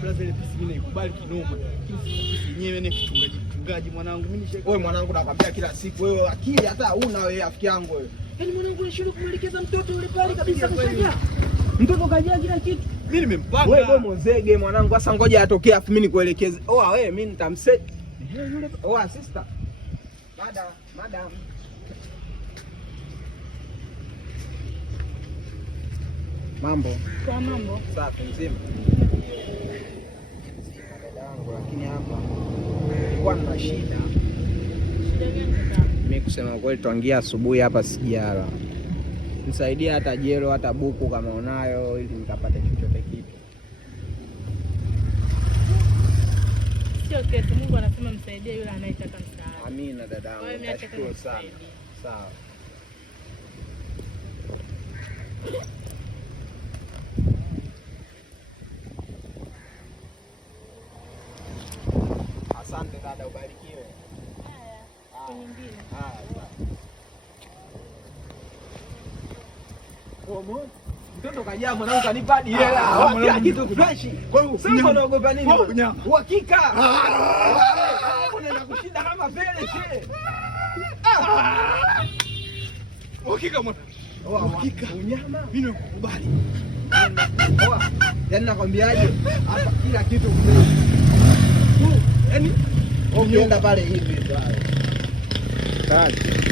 brother, ile pisi mimi naikubali kinoma. Pisi yenyewe ni kichungaji mwanangu. Mimi wewe mwanangu nakwambia kila siku wewe akili hata huna wewe rafiki yangu wewe. Yaani mwanangu unashindwa kumwelekeza mtoto yule pale kabisa kusaidia. Mtoto kajia kila kitu. Mimi nimempanga. Wewe mzege mwanangu, sasa ngoja atokee afu mimi nikuelekeze. Wewe mimi nitamset. Yule sister. Madam. Mambo. Kwa mambo. Safi mzima. Dadangu, lakini hapa nilikuwa na shida. Shida gani kaka? Mimi kusema kweli tuangia asubuhi hapa sijala. Nisaidie hata jelo hata buku kama unayo ili nikapate chochote kitu. Sio kesi, Mungu anasema msaidie yule anayetaka msaada. Amina dadangu. Nashukuru sana. Sawa. Asante dada, ubarikiwe. Haya. Nyingine. Mtoto kajaa mwanangu kanipa hadi hela. Kila kitu fresh. Kwa hiyo sasa unaogopa nini? Uhakika. Unaenda kushinda kama vile che. Uhakika mwana. Uhakika. Unyama. Mimi nakukubali. Yaani nakwambiaje? Hapa kila kitu fresh. Yaani ukienda pale hivi. Kazi.